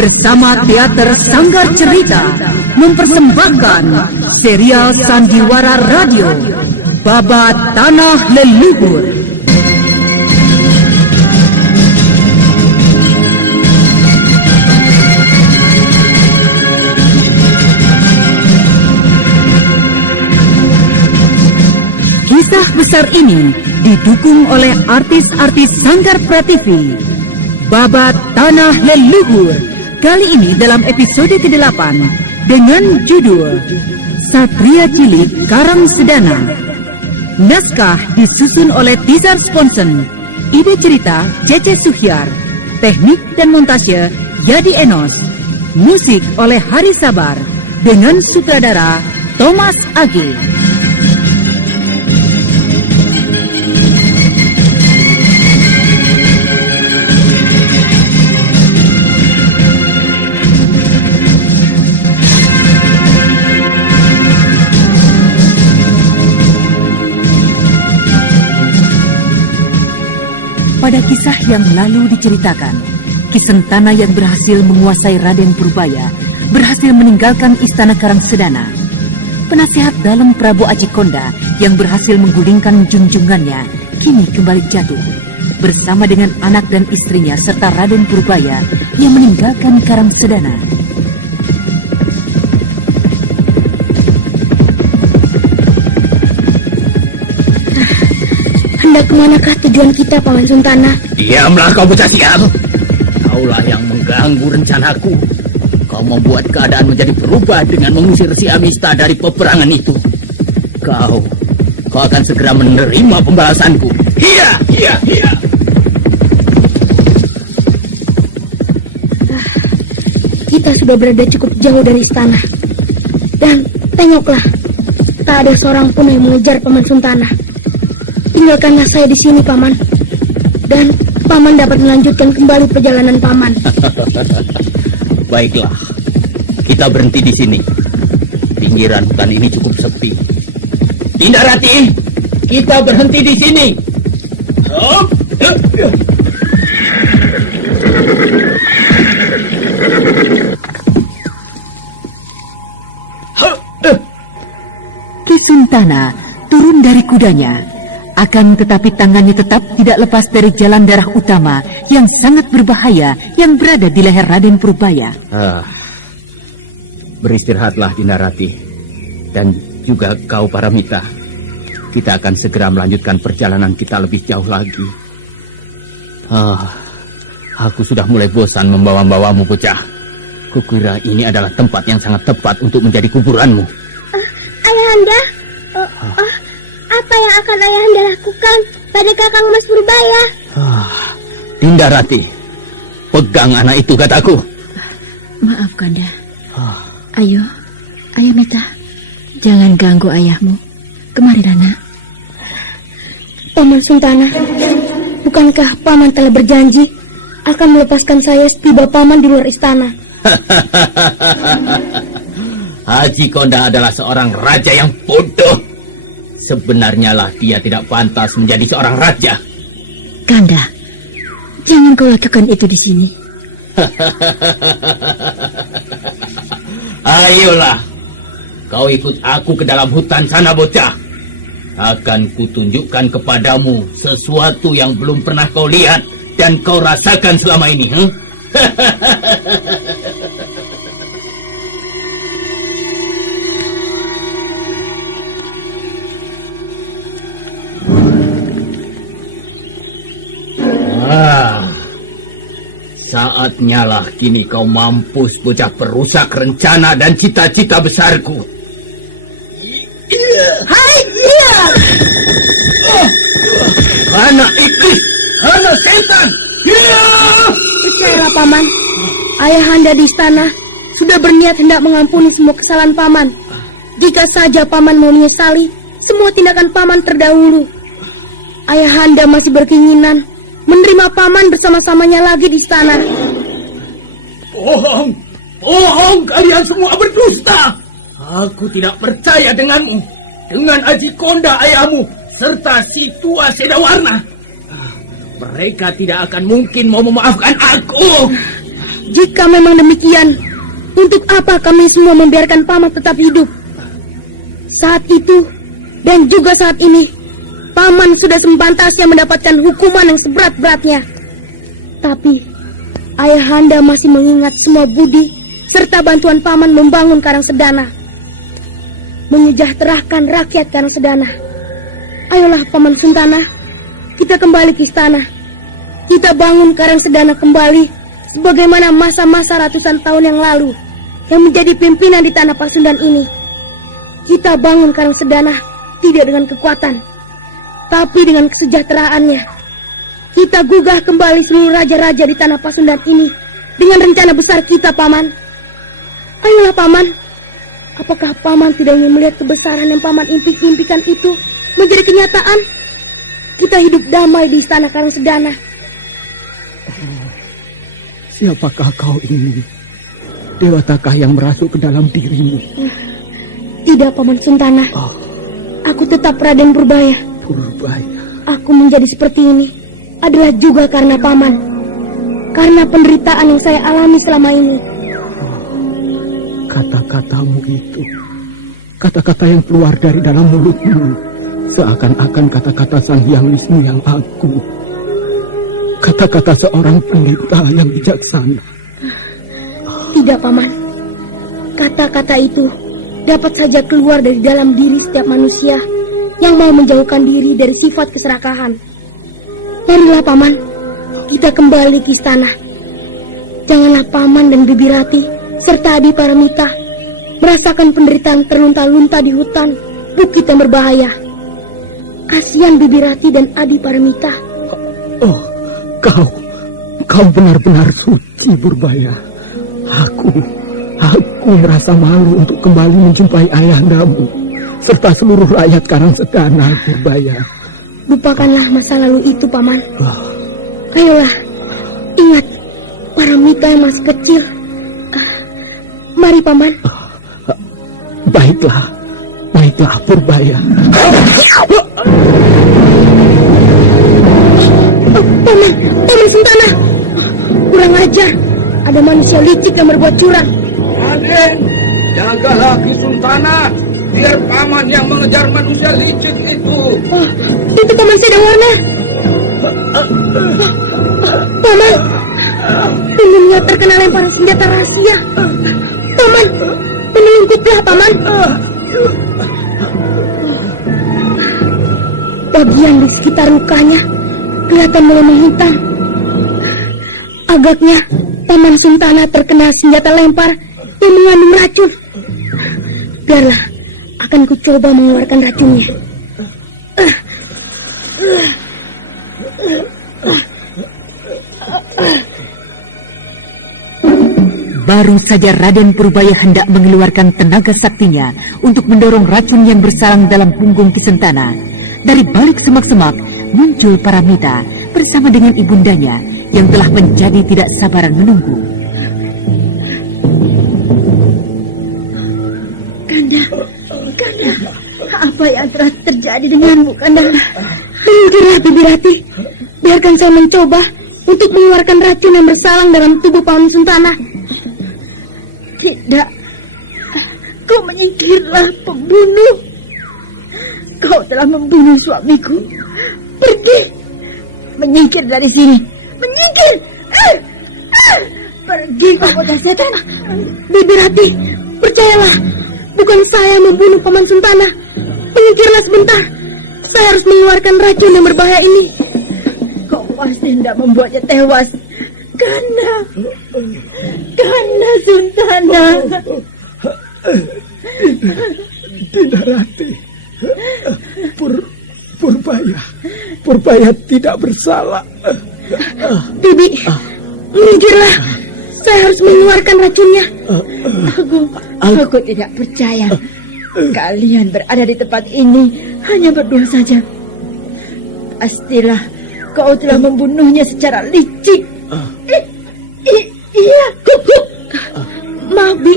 bersama Teater Sanggar Cerita mempersembahkan serial Sandiwara Radio Babat Tanah Leluhur. Kisah besar ini didukung oleh artis-artis Sanggar Prativi. Babat Tanah Leluhur kali ini dalam episode ke-8 dengan judul Satria Cilik Karang Sedana. Naskah disusun oleh Tizar Sponsen. Ide cerita Cece Suhyar. Teknik dan montase Yadi Enos. Musik oleh Hari Sabar dengan sutradara Thomas Age. Pada kisah yang lalu diceritakan, Ki Sentana yang berhasil menguasai Raden Purbaya berhasil meninggalkan istana Karangsedana. Penasihat dalam Prabu Ajikonda yang berhasil menggulingkan junjungannya kini kembali jatuh bersama dengan anak dan istrinya serta Raden Purbaya yang meninggalkan Karangsedana. Hendak kemanakah tujuan kita, Paman Suntana? Diamlah kau bocah sial. Kaulah yang mengganggu rencanaku. Kau membuat keadaan menjadi berubah dengan mengusir si Amista dari peperangan itu. Kau akan segera menerima pembalasanku. Iya. Kita sudah berada cukup jauh dari istana. Dan tengoklah, tak ada seorang pun yang mengejar Paman Suntana. Tinggalkanlah saya di sini, Paman. Dan Paman dapat melanjutkan kembali perjalanan Paman. Baiklah, kita berhenti di sini. Pinggiran hutan ini cukup sepi. Tindarati, kita berhenti di sini. Ki Sentana turun dari kudanya. Akan tetapi tangannya tetap tidak lepas dari jalan darah utama yang sangat berbahaya yang berada di leher Raden Purbaya. Beristirahatlah Dindarati dan juga kau Paramita. Kita akan segera melanjutkan perjalanan kita lebih jauh lagi. Aku sudah mulai bosan membawa-bawamu, bocah. Kukira ini adalah tempat yang sangat tepat untuk menjadi kuburanmu. Ayahanda, apa yang akan Ayahanda lakukan pada Kakang Mas Purbaya? Dindarati, pegang anak itu kataku. Maaf Kanda. Ayo Mita, jangan ganggu ayahmu. Kemari Rana. Paman Suntana, bukankah Paman telah berjanji akan melepaskan saya setiba Paman di luar istana? Haji Konda adalah seorang raja yang bodoh. Sebenarnya lah dia tidak pantas menjadi seorang raja. Kanda, jangan kau lakukan itu di sini. Ayolah, kau ikut aku ke dalam hutan sana, bocah. Akan kutunjukkan kepadamu sesuatu yang belum pernah kau lihat dan kau rasakan selama ini. Saatnya lah kini kau mampus, bocah perusak rencana dan cita-cita besarku. Hai! Anak iblis, anak setan. Percayalah Paman, Ayahanda di istana sudah berniat hendak mengampuni semua kesalahan Paman. Jika saja Paman mau menyesali semua tindakan Paman terdahulu. Ayahanda masih berkeinginan menerima Paman bersama-samanya lagi di istana. Bohong, kalian semua berdusta. Aku tidak percaya denganmu, dengan Aji Konda ayahmu, serta si tua Sedawarna. Mereka tidak akan mungkin mau memaafkan aku. Jika memang demikian, untuk apa kami semua membiarkan paman tetap hidup? Saat itu dan juga saat ini, paman sudah sepantasnya mendapatkan hukuman yang seberat-beratnya. Tapi ayahanda masih mengingat semua budi serta bantuan paman membangun Karangsedana, menyejahterakan rakyat Karangsedana. Ayolah Paman Suntana, kita kembali ke istana. Kita bangun Karangsedana kembali sebagaimana masa-masa ratusan tahun yang lalu yang menjadi pimpinan di tanah Pasundan ini. Kita bangun Karangsedana tidak dengan kekuatan, tapi dengan kesejahteraannya. Kita gugah kembali seluruh raja-raja di tanah Pasundan ini dengan rencana besar kita, Paman. Ayolah, Paman. Apakah Paman tidak ingin melihat kebesaran yang Paman impikan itu menjadi kenyataan? Kita hidup damai di istana Karangsedana. Siapakah kau ini? Dewatakah yang merasuk ke dalam dirimu? Tidak, Paman Suntana. Aku tetap Raden Purbaya. Purbaya. Aku menjadi seperti ini adalah juga karena Paman. Karena penderitaan yang saya alami selama ini. Kata-katamu itu, kata-kata yang keluar dari dalam mulutmu, seakan-akan kata-kata Sang Hyang Wisnu yang agung. Kata-kata seorang pendeta yang bijaksana. Tidak, Paman. Kata-kata itu dapat saja keluar dari dalam diri setiap manusia yang mau menjauhkan diri dari sifat keserakahan. Marilah, Paman, kita kembali ke istana. Janganlah Paman dan Bibi Rati serta Adi Paramita merasakan penderitaan terlunta-lunta di hutan bukit yang berbahaya. Kasihan Bibi Rati dan Adi Paramita. Oh, kau benar-benar suci, Purbaya. Aku merasa malu untuk kembali menjumpai ayahandamu serta seluruh rakyat Karangsedana, Purbaya. Lupakanlah masa lalu itu, Paman. Ayolah, ingat Paramita yang masih kecil. Mari, Paman. Baiklah, Purbaya. Paman Suntana, kurang ajar. Ada manusia licik yang berbuat curang. Raden, jagalah Ki Suntana, biar paman yang mengejar manusia licik itu. Itu Paman Sedawarna. Paman, pungungnya terkena lemparan senjata rahasia. Paman, menelungkuplah, Paman. Bagian di sekitar lukanya kelihatan mulai menghitam. Agaknya Paman Suntana terkena senjata lempar yang mengandung racun. Biarlah, akan ku coba mengeluarkan racunnya. Baru saja Raden Purbaya hendak mengeluarkan tenaga saktinya untuk mendorong racun yang bersarang dalam punggung Ki Sentana, dari balik semak-semak muncul Paramita bersama dengan ibundanya yang telah menjadi tidak sabaran menunggu. Kanda, apa yang telah terjadi denganmu, Kanda? Minggirlah, Bibi Rati. Biarkan saya mencoba untuk mengeluarkan racun yang bersalang dalam tubuh Paman Suntana. Tidak, kau menyingkirlah, pembunuh. Kau telah membunuh suamiku. Pergi, menyingkir dari sini. Menyingkir! Pergi, kau bodoh setan. Bibi Rati, percayalah, bukan saya membunuh Paman Suntana. Menyingkirlah sebentar. Saya harus mengeluarkan racun yang berbahaya ini. Kau pasti hendak membuatnya tewas. Kanda Suntana. Tidak, Rati. Purbaya tidak bersalah. Bibi, minggirlah. Saya harus mengeluarkan racunnya. Aku tidak percaya kalian berada di tempat ini hanya berdua saja. Pastilah kau telah membunuhnya secara licik. Iya. Maaf, Bi.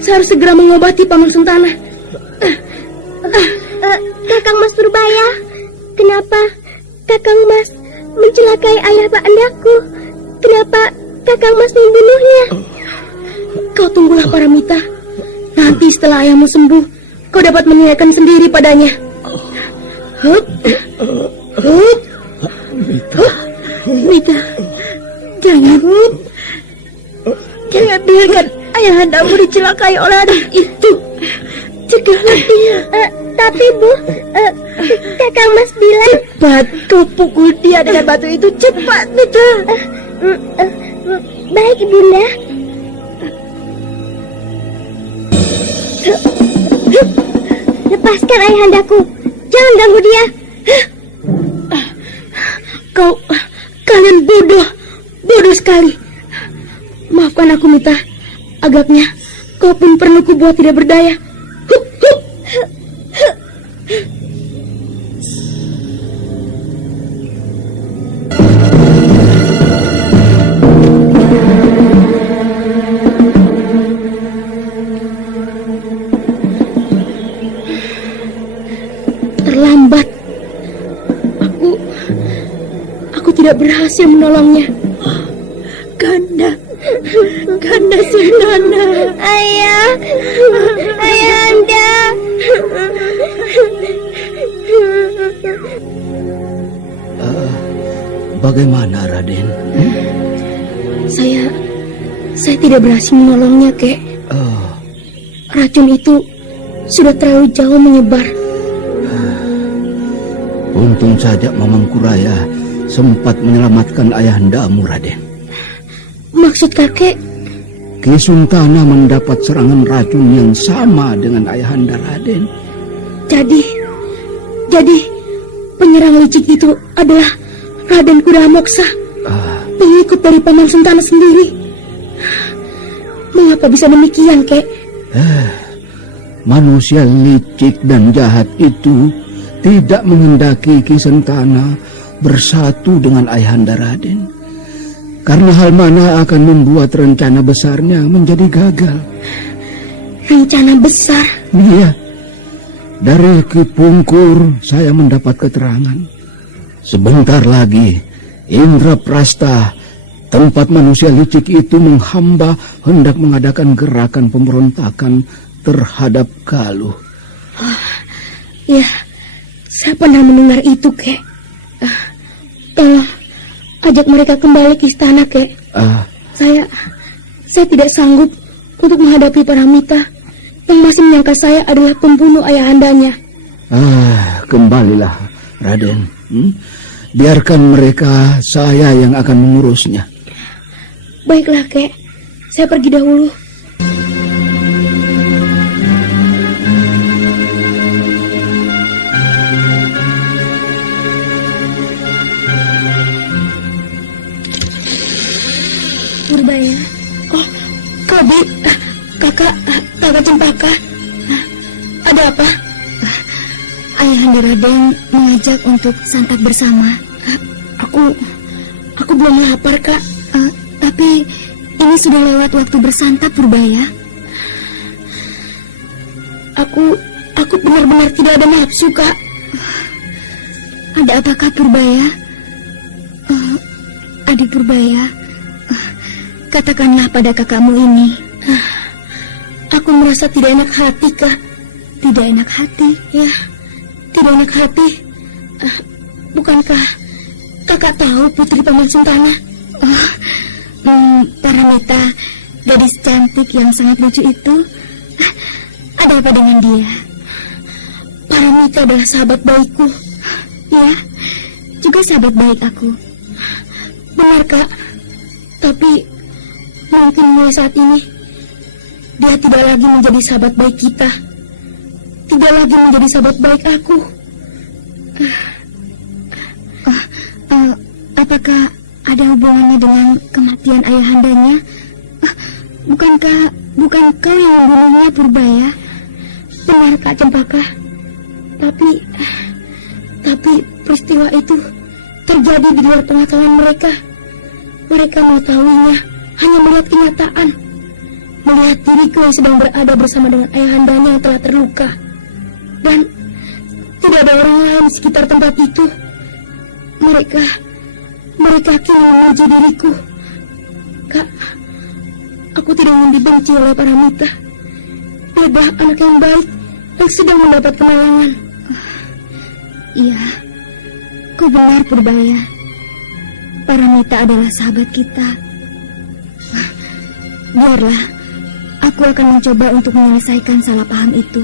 Saya harus segera mengobati Paman Suntana. Kakang Mas Purbaya, kenapa Kakang Mas mencelakai ayah bandaku? Kenapa Kakang Mas membunuhnya. Kau tunggulah Paramita. Nanti setelah ayahmu sembuh, kau dapat menanyakan sendiri padanya. Hup. Hup. Mita, jangan biarkan ayahandamu dicelakai oleh anak itu. Cegahlah dia. Tapi Bu, Kakang Mas bilang Cepat kau pukul dia dengan batu itu, cepat Mita. baik Ibunda. Lepaskan ayahandaku. Jangan ganggu dia. Kalian bodoh sekali. Maafkan aku Mita. Agaknya kau pun perlu kubuat tidak berdaya. Hup, hup. Terlambat. Aku tidak berhasil menolongnya. Kanda Sundana. Ayahanda. Bagaimana Raden? Saya tidak berhasil menolongnya, Kek. Racun itu sudah terlalu jauh menyebar. Untung saja Mamang Kuraya sempat menyelamatkan ayahandamu, Raden. Maksud kakek? Ki Suntana mendapat serangan racun yang sama dengan ayahanda Raden. Jadi penyerang licik itu adalah Raden Kuda Moksa, pengikut dari Paman Suntana sendiri. Mengapa bisa demikian, Kek? Manusia licik dan jahat itu tidak menghendaki Ki Sentana bersatu dengan ayahanda Raden. Karena hal mana akan membuat rencana besarnya menjadi gagal. Rencana besar? Iya. Dari Ki Pungkur saya mendapat keterangan. Sebentar lagi Indraprasta, tempat manusia licik itu menghamba hendak mengadakan gerakan pemberontakan terhadap Galuh. Ya, saya pernah mendengar itu, Kek. Tolong ajak mereka kembali ke istana, Kek. Saya tidak sanggup untuk menghadapi Paramita yang masih menyangka saya adalah pembunuh ayahandanya. Kembalilah, Raden. Biarkan mereka, saya yang akan mengurusnya. Baiklah, Kek. Saya pergi dahulu. Purbaya. Oh, Kabi, kakak Cempaka. Ada apa? Ayahanda Raden mengajak untuk santap bersama. Aku belum lapar, Kak. Tapi ini sudah lewat waktu bersantap, Purbaya. Aku benar-benar tidak ada nafsu, Kak. Ada apakah, Purbaya? Adik Purbaya, katakanlah pada kakakmu ini. Aku merasa tidak enak hati, Kak. Tidak enak hati? Ya, tidak enak hati. Bukankah kakak tahu Putri Paman Suntana? Paramita, gadis cantik yang sangat lucu itu. Ada apa dengan dia? Paramita adalah sahabat baikku. Ya, juga sahabat baik aku. Benar, Kak. Tapi mungkin mulai saat ini dia tidak lagi menjadi sahabat baik kita. Tidak lagi menjadi sahabat baik aku. Apakah ada hubungannya dengan kematian ayahandanya? Bukan kau yang membunuhnya, Purbaya? Benar, Kak Cempaka. Tapi peristiwa itu terjadi di luar pengetahuan mereka. Mereka mengetahuinya hanya melihat kenyataan, melihat diriku yang sedang berada bersama dengan ayahandanya yang telah terluka, dan tidak ada orang lain di sekitar tempat itu. Mereka kini memuji diriku. Kak Aku tidak ingin dibenci oleh Paramita. Beda anak yang baik yang sedang mendapat kemalangan. Iya, kau benar Purbaya. Paramita adalah sahabat kita. Biarlah, aku akan mencoba untuk menyelesaikan salah paham itu.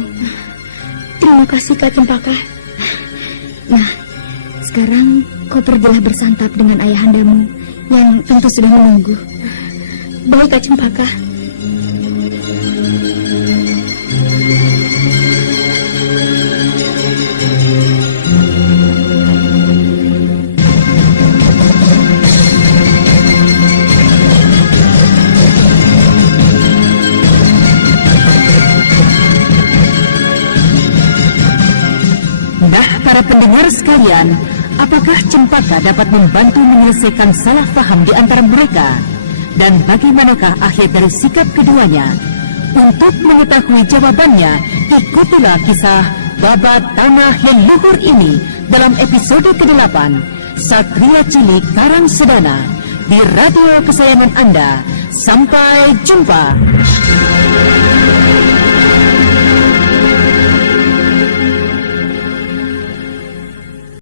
Terima kasih Kak Cempaka. Nah, sekarang kau pergilah bersantap dengan ayahandamu yang tentu sudah menunggu. Baik Kak Cempaka. Nah, para pendengar sekalian, apakah Cempaka dapat membantu menyelesaikan salah paham di antara mereka? Dan bagaimanakah akhir dari sikap keduanya? Untuk mengetahui jawabannya, ikutilah kisah Babat Tanah Leluhur ini dalam episode ke-8, Satria Cilik Karang Sedana, di radio kesayangan Anda. Sampai jumpa.